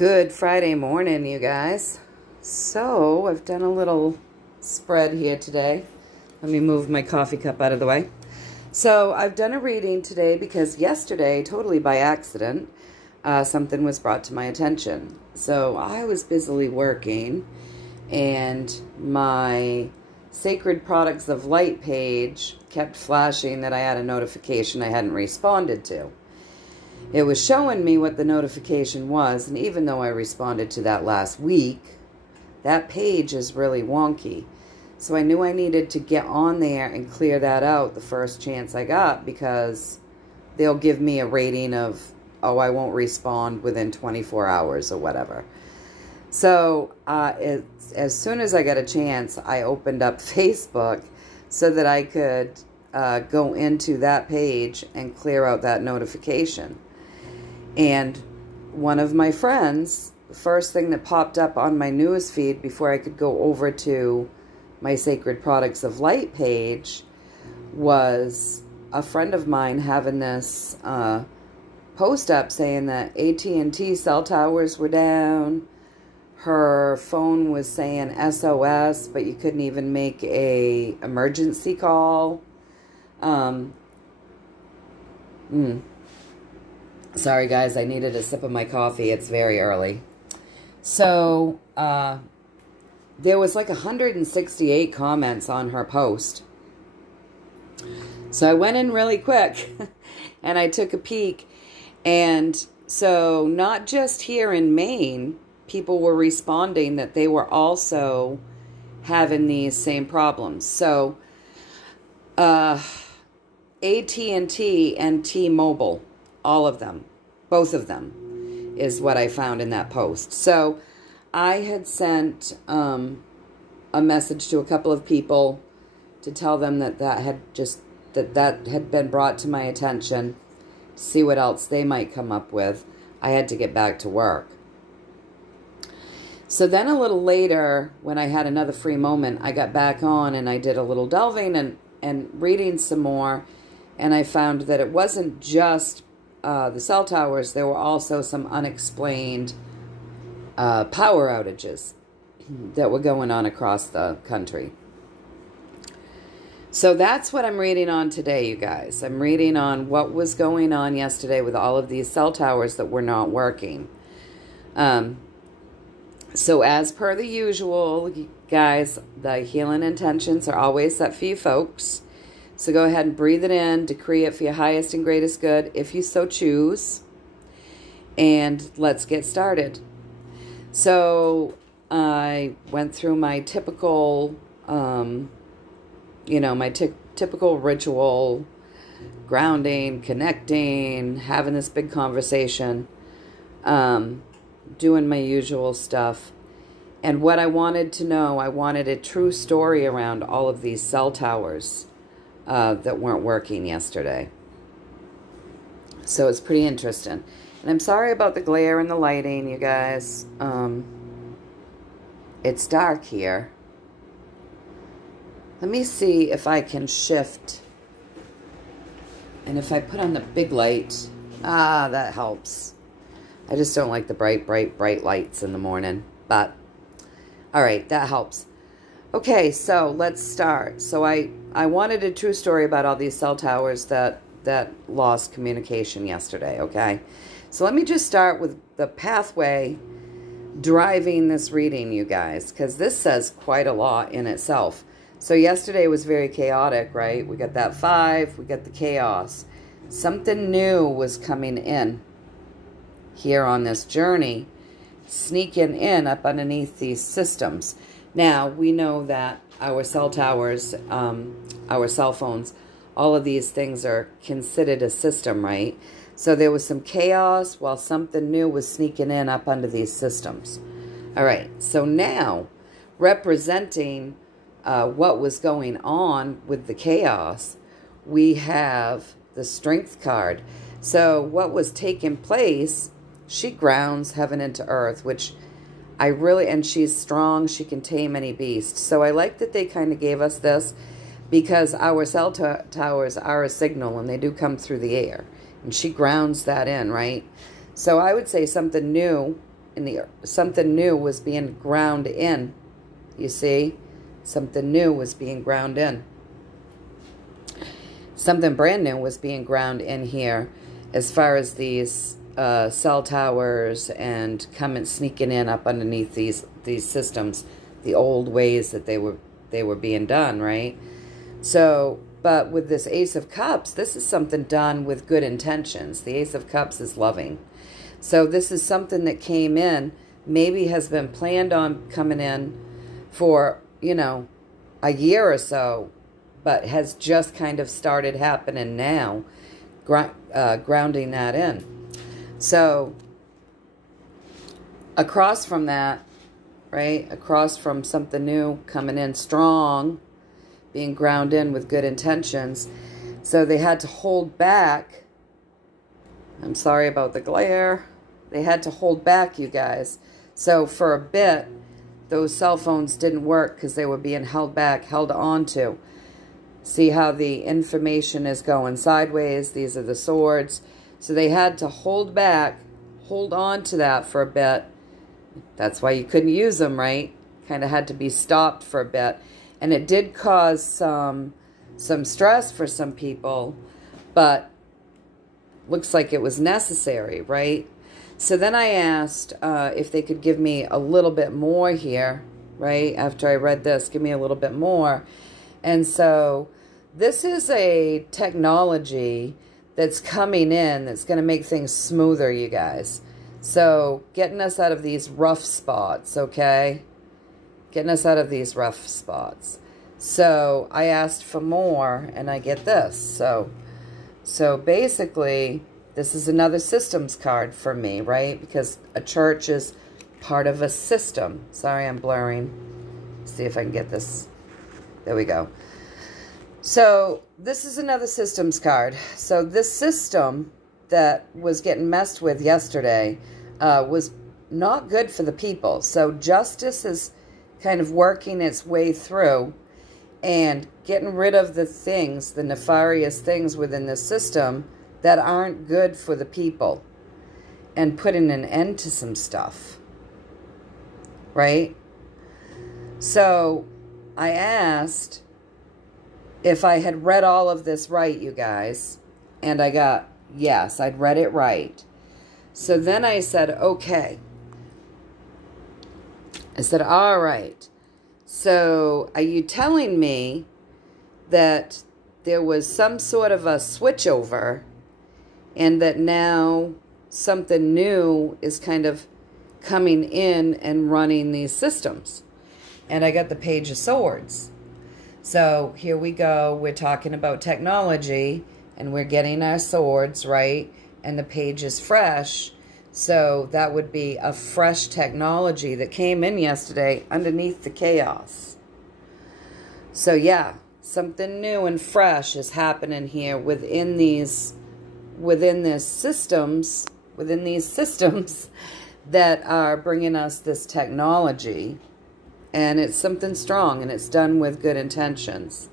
Good Friday morning, you guys. So, I've done a little spread here today. Let me move my coffee cup out of the way. So, I've done a reading today because yesterday, totally by accident, something was brought to my attention. So, I was busily working, and my Sacred Products of Light page kept flashing that I had a notification I hadn't responded to. It was showing me what the notification was, and even though I responded to that last week, that page is really wonky. So I knew I needed to get on there and clear that out the first chance I got, because they'll give me a rating of, oh, I won't respond within 24 hours or whatever. So as soon as I got a chance, I opened up Facebook so that I could go into that page and clear out that notification. And one of my friends, the first thing that popped up on my news feed before I could go over to my Sacred Products of Light page was a friend of mine having this post up saying that AT&T cell towers were down. Her phone was saying SOS, but you couldn't even make a emergency call. Sorry, guys, I needed a sip of my coffee. It's very early. So, there was like 168 comments on her post. So I went in really quick, and I took a peek. And so, not just here in Maine, people were responding that they were also having these same problems. So, AT&T and T-Mobile, all of them, both of them, is what I found in that post. So I had sent a message to a couple of people to tell them that that had been brought to my attention, to see what else they might come up with. I had to get back to work. So then a little later, when I had another free moment, I got back on and I did a little delving and reading some more, and I found that it wasn't just the cell towers. There were also some unexplained power outages that were going on across the country. So that's what I'm reading on today, you guys. I'm reading on what was going on yesterday with all of these cell towers that were not working. So as per the usual, guys, the healing intentions are always set for you folks. So go ahead and breathe it in, decree it for your highest and greatest good, if you so choose. And let's get started. So I went through my typical, typical ritual, grounding, connecting, having this big conversation, doing my usual stuff. And what I wanted to know, I wanted a true story around all of these cell towers that weren't working yesterday. So it's pretty interesting. And I'm sorry about the glare and the lighting, you guys. It's dark here. Let me see if I can shift. And if I put on the big light, that helps. I just don't like the bright lights in the morning. But, all right, that helps. Okay, so let's start. So I wanted a true story about all these cell towers that lost communication yesterday, okay? So let me just start with the pathway driving this reading, you guys, because this says quite a lot in itself. So yesterday was very chaotic, right? We got that 5, we got the chaos. Something new was coming in here on this journey, sneaking in up underneath these systems. Now, we know that our cell towers, our cell phones, all of these things are considered a system, right? So there was some chaos while something new was sneaking in up under these systems. All right, so now, representing what was going on with the chaos, we have the Strength card. So what was taking place, she grounds heaven into earth, which and she's strong, she can tame any beast. So I like that they kind of gave us this, because our cell towers are a signal, and they do come through the air. And she grounds that in, right? So I would say something new something new was being ground in. You see? Something new was being ground in. Something brand new was being ground in here as far as these cell towers and sneaking in up underneath these systems, the old ways that they were being done, right? So, but with this Ace of Cups, this is something done with good intentions. The Ace of Cups is loving. So this is something that came in, maybe has been planned on coming in for, you know, a year or so, but has just kind of started happening now, grounding that in. So, across from that, right, across from something new coming in strong, being ground in with good intentions, so they had to hold back. I'm sorry about the glare. They had to hold back, you guys. So, for a bit, those cell phones didn't work because they were being held back, held on to. See how the information is going sideways? These are the swords. So they had to hold back, hold on to that for a bit. That's why you couldn't use them, right? Kind of had to be stopped for a bit. And it did cause some stress for some people, but looks like it was necessary, right? So then I asked if they could give me a little bit more here, right? After I read this, give me a little bit more. And so this is a technology that's coming in that's going to make things smoother, you guys. So getting us out of these rough spots, okay? Getting us out of these rough spots. So I asked for more, and I get this. So basically, this is another systems card for me, right? Because a church is part of a system. Sorry, I'm blurring. See if I can get this. There we go. So this is another systems card. So this system that was getting messed with yesterday was not good for the people. So justice is kind of working its way through and getting rid of the things, the nefarious things within the system that aren't good for the people and putting an end to some stuff, right? So I asked if I had read all of this right, you guys, and I got, yes, I'd read it right. So then I said, okay. I said, all right. So are you telling me that there was some sort of a switchover and that now something new is kind of coming in and running these systems? And I got the Page of Swords. So here we go. We're talking about technology and we're getting our swords, right? And the page is fresh. So that would be a fresh technology that came in yesterday underneath the chaos. So yeah, something new and fresh is happening here within these systems that are bringing us this technology. And it's something strong, and it's done with good intentions.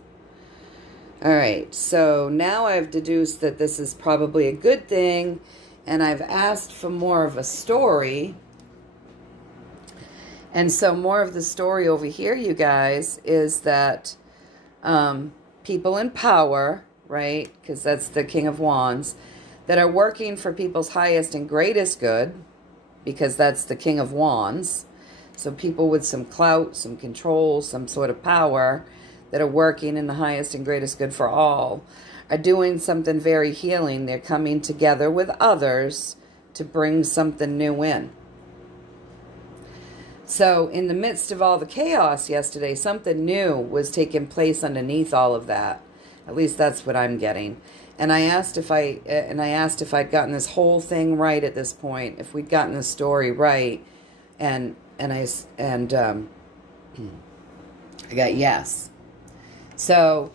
All right, so now I've deduced that this is probably a good thing, and I've asked for more of a story. And so more of the story over here, you guys, is that people in power, right, because that's the King of Wands, that are working for people's highest and greatest good, because that's the King of Wands. So people with some clout, some control, some sort of power that are working in the highest and greatest good for all are doing something very healing. They're coming together with others to bring something new in. So in the midst of all the chaos yesterday, something new was taking place underneath all of that. At least that's what I'm getting. And I asked if I'd gotten this whole thing right at this point, if we'd gotten the story right, and I got yes. So,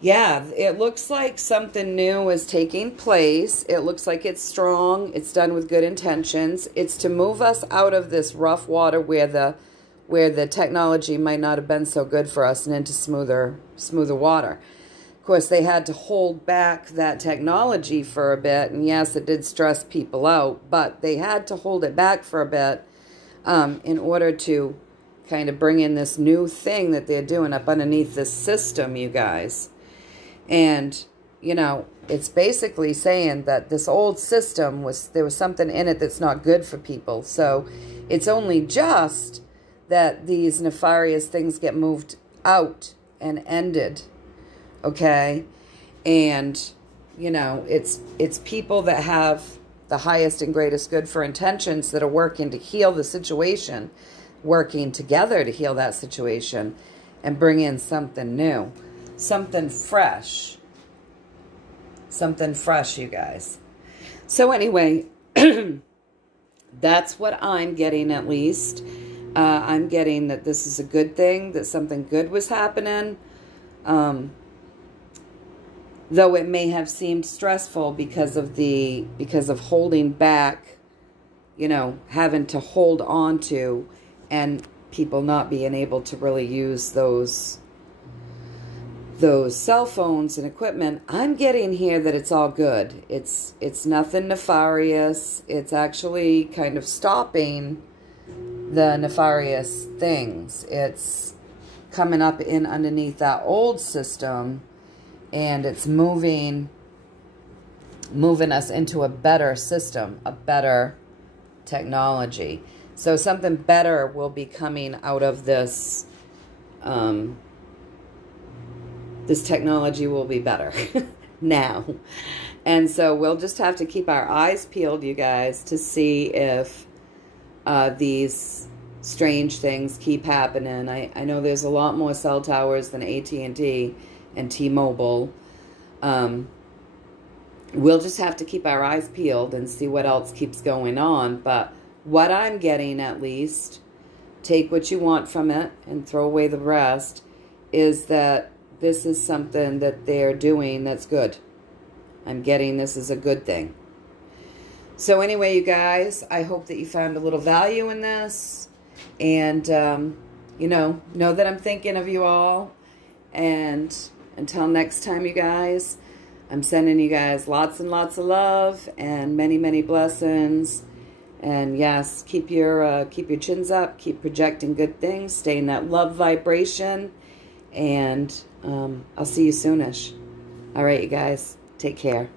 yeah, it looks like something new is taking place. It looks like it's strong. It's done with good intentions. It's to move us out of this rough water where the technology might not have been so good for us and into smoother water. Of course, they had to hold back that technology for a bit. And yes, it did stress people out, but they had to hold it back for a bit in order to kind of bring in this new thing that they're doing up underneath this system, you guys. And, you know, it's basically saying that this old system there was something in it that's not good for people. So it's only just that these nefarious things get moved out and ended, okay? And, you know, it's people that have the highest and greatest good for intentions that are working to heal the situation, working together to heal that situation and bring in something new, something fresh. Something fresh, you guys. So anyway, that's what I'm getting, at least. I'm getting that this is a good thing, that something good was happening. Though it may have seemed stressful because of holding back, you know, having to hold on to, and people not being able to really use those cell phones and equipment. I'm getting here that it's all good. It's nothing nefarious. It's actually kind of stopping the nefarious things. It's coming up in underneath that old system, and it's moving us into a better system, a better technology. So something better will be coming out of this. This technology will be better now. And so we'll just have to keep our eyes peeled, you guys, to see if these strange things keep happening. I know there's a lot more cell towers than AT&T and T-Mobile. We'll just have to keep our eyes peeled and see what else keeps going on. But what I'm getting, at least, take what you want from it and throw away the rest, is that this is something that they're doing that's good. I'm getting this is a good thing. So anyway, you guys, I hope that you found a little value in this. And, you know that I'm thinking of you all. And until next time, you guys, I'm sending you guys lots and lots of love and many, many blessings. And yes, keep your chins up, keep projecting good things, stay in that love vibration. And I'll see you soonish. All right, you guys, take care.